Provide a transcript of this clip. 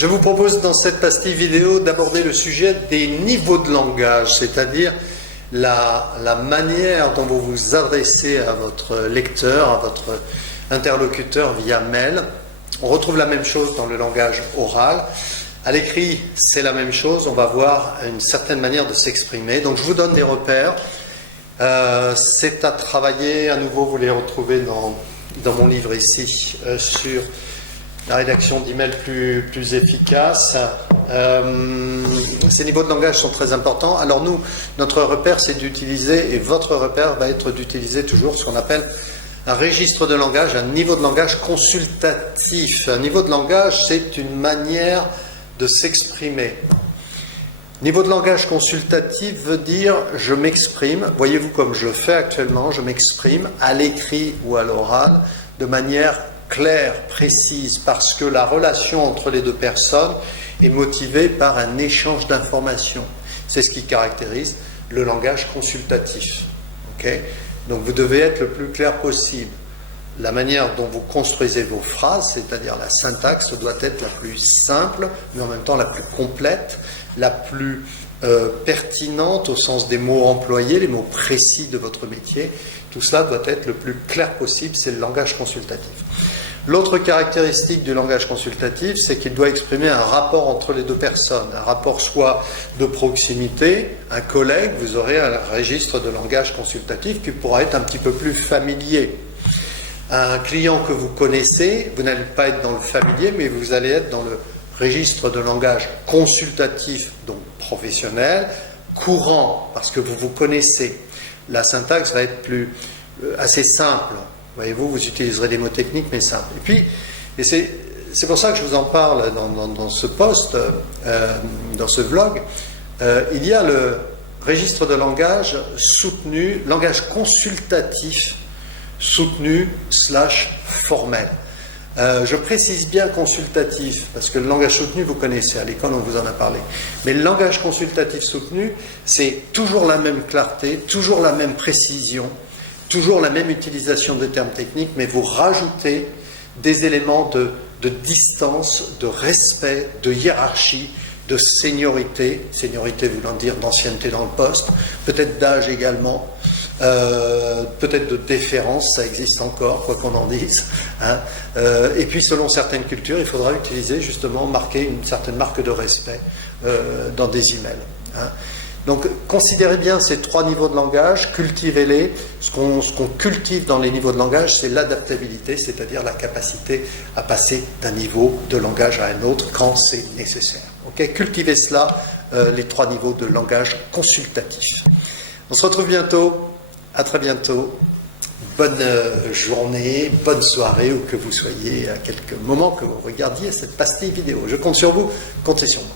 Je vous propose dans cette pastille vidéo d'aborder le sujet des niveaux de langage, c'est-à-dire la manière dont vous vous adressez à votre lecteur, à votre interlocuteur via mail. On retrouve la même chose dans le langage oral. À l'écrit, c'est la même chose, on va voir une certaine manière de s'exprimer. Donc je vous donne des repères. C'est à travailler, à nouveau vous les retrouvez dans mon livre ici, sur la rédaction d'emails plus efficace. Ces niveaux de langage sont très importants. Alors nous, notre repère, c'est d'utiliser, et votre repère va être d'utiliser toujours ce qu'on appelle un registre de langage, un niveau de langage consultatif. Un niveau de langage, c'est une manière de s'exprimer. Niveau de langage consultatif veut dire je m'exprime, voyez-vous comme je le fais actuellement, je m'exprime à l'écrit ou à l'oral de manière claire, précise, parce que la relation entre les deux personnes est motivée par un échange d'informations. C'est ce qui caractérise le langage consultatif. Okay ? Donc vous devez être le plus clair possible. La manière dont vous construisez vos phrases, c'est-à-dire la syntaxe, doit être la plus simple, mais en même temps la plus complète, la plus pertinente au sens des mots employés, les mots précis de votre métier. Tout cela doit être le plus clair possible, c'est le langage consultatif. L'autre caractéristique du langage consultatif, c'est qu'il doit exprimer un rapport entre les deux personnes, un rapport soit de proximité, un collègue, vous aurez un registre de langage consultatif qui pourra être un petit peu plus familier. Un client que vous connaissez, vous n'allez pas être dans le familier, mais vous allez être dans le registre de langage consultatif, donc professionnel, courant, parce que vous vous connaissez. La syntaxe va être assez simple. Voyez-vous, vous utiliserez des mots techniques, mais simples. Et c'est pour ça que je vous en parle dans ce post, dans ce vlog. Il y a le registre de langage soutenu, langage consultatif soutenu / formel. Je précise bien consultatif, parce que le langage soutenu, vous connaissez, à l'école on vous en a parlé. Mais le langage consultatif soutenu, c'est toujours la même clarté, toujours la même précision, toujours la même utilisation de termes techniques, mais vous rajoutez des éléments de distance, de respect, de hiérarchie, de seniorité voulant dire d'ancienneté dans le poste, peut-être d'âge également, peut-être de déférence, ça existe encore, quoi qu'on en dise. Hein. Et puis selon certaines cultures, il faudra utiliser justement, marquer une certaine marque de respect dans des emails. Hein. Donc considérez bien ces trois niveaux de langage, cultivez-les. Ce qu'on cultive dans les niveaux de langage, c'est l'adaptabilité, c'est-à-dire la capacité à passer d'un niveau de langage à un autre quand c'est nécessaire. Okay, cultivez cela, les trois niveaux de langage consultatif. On se retrouve bientôt, à très bientôt. Bonne journée, bonne soirée, où que vous soyez, à quelques moments que vous regardiez cette pastille vidéo. Je compte sur vous, comptez sur moi.